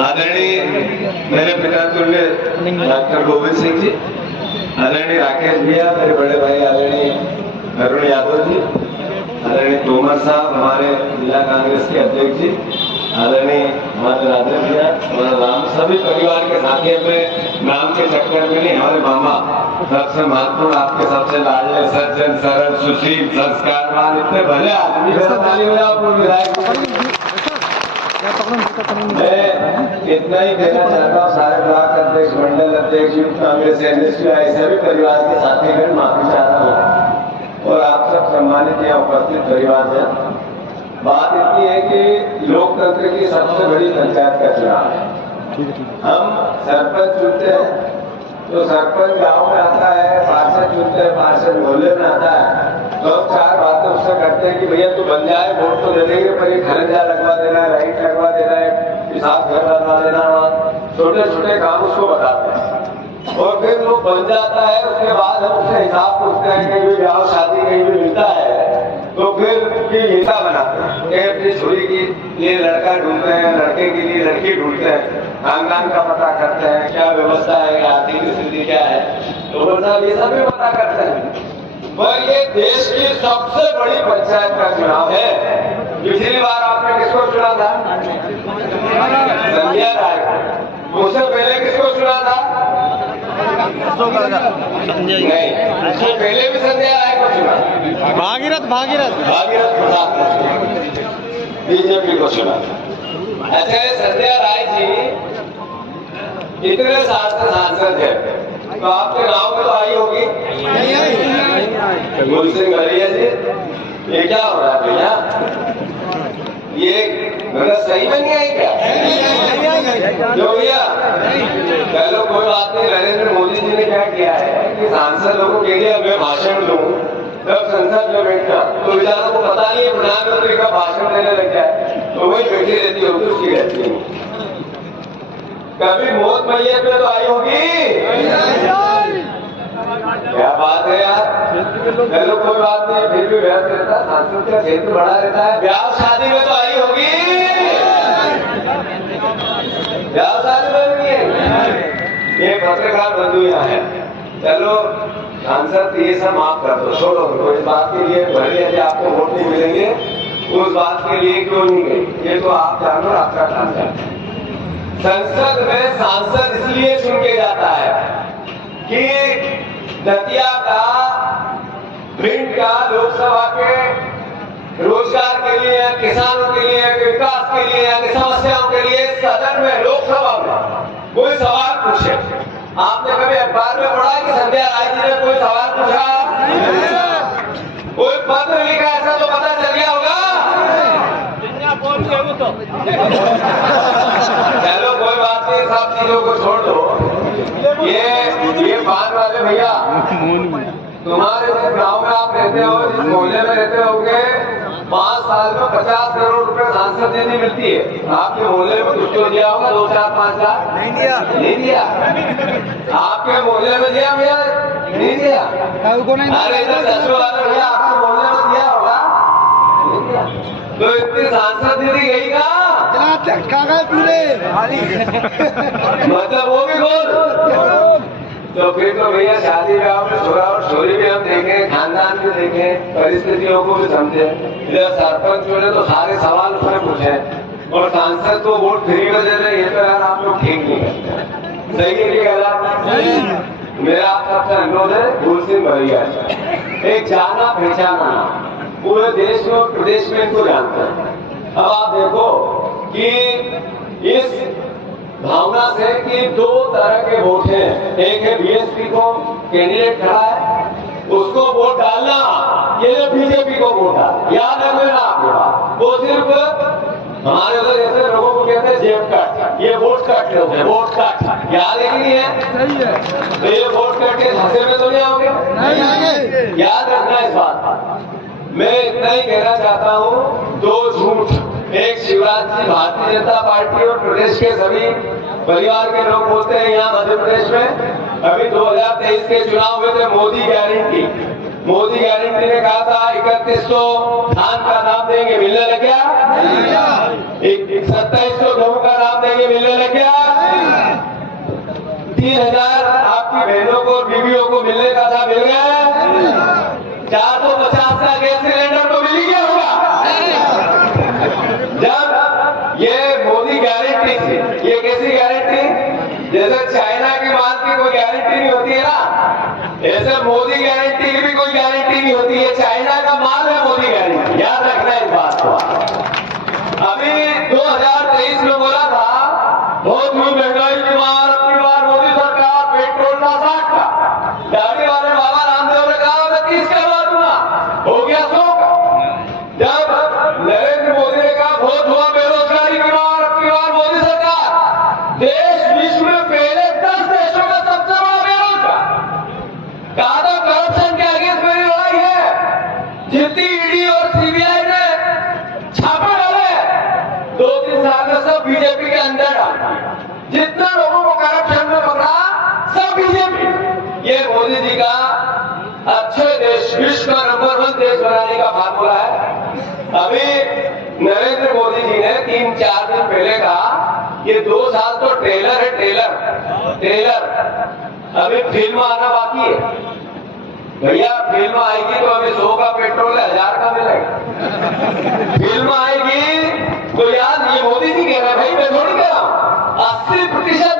आदरणीय मेरे पिता तुल्य डॉक्टर गोविंद सिंह जी, आदरणीय राकेश भैया, मेरे बड़े भाई आदरणीय अरुण यादव जी, आदरणीय तोमर साहब हमारे जिला कांग्रेस के अध्यक्ष जी, आदरणीय हमारे राजेश भैया और राम, सभी परिवार के साथी, अपने नाम के चक्कर में नहीं, हमारे मामा सबसे महत्वपूर्ण, आपके सबसे लाडले, सज्जन, सरल, सुशील, संस्कारवान, इतने भले आदमी। मैं इतना ही कहना चाहता हूँ, सारे ब्लॉक अध्यक्ष, मंडल अध्यक्ष, यूथ कांग्रेस, एनएसयूआई सभी परिवार के साथीगण, माफी चाहता हूँ और आप सब सम्मानित यहाँ उपस्थित परिवार है। बात इतनी है कि लोकतंत्र की सबसे बड़ी पंचायत का चुनाव है। हम सरपंच चुनते हैं तो सरपंच गांव में आता है, पार्षद चुनते हैं, पार्षद मोहल्ले में आता है, तो चार बातें उससे करते हैं कि भैया तू बन जाए, वोट तो दे देंगे पर ये खरंजा लगवा देना है, लाइट लगवा देना है, हिसाब घर बनवा देना, छोटे छोटे काम उसको बताते हैं और फिर वो बन जाता है। उसके बाद हम उससे हिसाब पूछते हैं कि ब्याह शादी कहीं भी मिलता है तो फिर ये नेता बनाते हैं, अपनी छोरी के लिए लड़का ढूंढते हैं, लड़के के लिए लड़की ढूंढते हैं, खानदान का पता करते हैं, क्या व्यवस्था है, आर्थिक स्थिति क्या है, तो वरना ये सब भी पता करते हैं। पर ये देश की सबसे बड़ी पंचायत का चुनाव है। पिछली बार आपने किसको चुना था? संध्या राय। उससे पहले किसको चुना था? नहीं, उससे पहले भी संध्या राय को चुना, भागीरथ प्रसाद बीजेपी को चुना। अच्छा, संध्या राय जी इतने साल से सांसद है, तो आपके गांव में तो आई होगी? गुलसिंह गलिया जी, ये क्या हो रहा है भैया? ये गलत सही में नहीं आई क्या? जो भैया चलो कोई बात नहीं। नरेंद्र मोदी जी ने क्या किया है कि सांसद लोगों के लिए मैं भाषण दूं तब संसद में बैठना, तो बेचारों को पता नहीं है प्रधानमंत्री का भाषण देने लग जाए तो वही बैठी रहती होगी, उसकी रहती है। कभी मौत मैयत में तो आई होगी? क्या बात है यार, चलो कोई बात नहीं, फिर भी व्यस्त रहता है, सांसद का क्षेत्र बड़ा रहता है। ब्याह शादी में तो आई होगी? ब्याह शादी में नहीं है। ये पत्रकार बंधु यहाँ है, चलो सांसद ये सब माफ कर दो, छोड़ो, तो इस बात के लिए भले यदि आपको वोट नहीं मिलेंगे, उस बात के लिए क्यों नहीं गई, ये तो आप जानो, आपका काम जानो। संसद में सांसद इसलिए चुन के जाता है कि दतिया का, भिंड का, लोकसभा के रोजगार के लिए, किसानों के लिए, विकास के लिए, अन्य समस्याओं के लिए सदन में, लोकसभा में कोई सवाल पूछे। आपने कभी अखबार में पढ़ा कि संध्या राय जी ने कोई सवाल पूछा? कोई पत्र लिखा, ऐसा तो पता चल गया होगा। चलो कोई बात नहीं, सब चीजों को छोड़ दो। ये पान वाले भैया, तुम्हारे जिस गांव में आप रहते हो, जिस मोहल्ले में रहते होगे, 5 साल में 50 करोड़ रुपए सांसद निधि मिलती है। आपके मोहल्ले में कुछ तो दिया होगा, 2, 4, 5 लाख? नहीं दिया। आपके मोहल्ले में दिया भैया? नहीं दिया। अरे इधर 10 वाला भैया आपके मोहल्ले में दिया होगा? नहीं दिया। तो इतनी सांसद निधि गई का पूरे मतलब वो भी बोल। तो फिर तो भैया शादी ब्याह में छोरा और छोरी भी हम देखें, खानदान भी देखें, परिस्थितियों को भी समझे। इधर सरपंच चुने तो सारे सवाल उसने पूछे और सांसद को वोट फ्री में दे रहे, ये तो यार आप लोग ठीक नहीं करते। सही है कि गलत? मेरा आप सबसे अनुरोध है, गुलसिंह गलिया एक जाना पहचाना, पूरे देश में और प्रदेश में इनको जानते हैं। अब आप देखो कि इस भावना से कि 2 तरह के वोट हैं, एक है बीएसपी को कैंडिडेट खड़ा है उसको वोट डालना, ये बीजेपी को वोट डाल, याद रखना आपके बात। वो सिर्फ हमारे उधर जैसे लोगों को कहते हैं जेब कट, ये वोट कट लोग हैं, वोट कट, याद है कि नहीं है? तो ये वोट कट के धंधे में तो नहीं आओगे, याद रखना इस बात। मैं इतना ही कहना चाहता हूँ, 2 झूठ, एक शिवराज जी भारतीय जनता पार्टी और प्रदेश के सभी परिवार के लोग बोलते हैं यहाँ मध्य प्रदेश में अभी 2023 के चुनाव हुए थे, मोदी गारंटी ने कहा था 3100 धान का दाम देंगे, मिलने लग गया? 2700 गेहूं मिलने लग गया। 3000 आपकी बहनों को और बीवियों को मिलने का था, मिल गया। 450 का गैस सिलेंडर तो मिल ही गया होगा। जब ये मोदी गारंटी थी, ये कैसी गारंटी? जैसे चाइना के माल की कोई गारंटी नहीं होती है ना, ऐसे मोदी गारंटी की भी कोई गारंटी नहीं होती है। चाइना का माल है मोदी गारंटी, याद रखना इस बात को। अभी 2023 में बोला था बहुत हुई महंगाई की मार, अपनी बार मोदी सरकार पेट्रोल का 60 का, दाढ़ी वाले बाबा रामदेव ने कहा मैं 30 का लगा दूंगा, हो गया 100 का। जब नरेंद्र मोदी ने कहा बहुत हुआ बेरोजगारी की मार, अपनी बार मोदी सरकार देश विश्व में पहले 10 देशों में सबसे बड़ा बेरोजगार। कहा था करप्शन के अगेंस्ट मेरी लड़ाई है। जितनी ईडी और सीबीआई ने छापे डाले 2-3 साल में सब बीजेपी के अंदर डाल, जितने लोगों को करप्शन में पकड़ा सब बीजेपी। ये मोदी जी का अच्छे देश, विश्व का नंबर 1 देश बनाने का फार्मूला है। अभी नरेंद्र मोदी जी ने 3-4 दिन पहले कहा ये 2 साल तो ट्रेलर है, ट्रेलर अभी फिल्म आना बाकी है। भैया फिल्म आएगी तो अभी 100 का पेट्रोल 1000 का मिलेगा। फिल्म आएगी तो यार ये मोदी जी कह रहे हैं, भाई मैं थोड़ी कह रहा हूं। 80%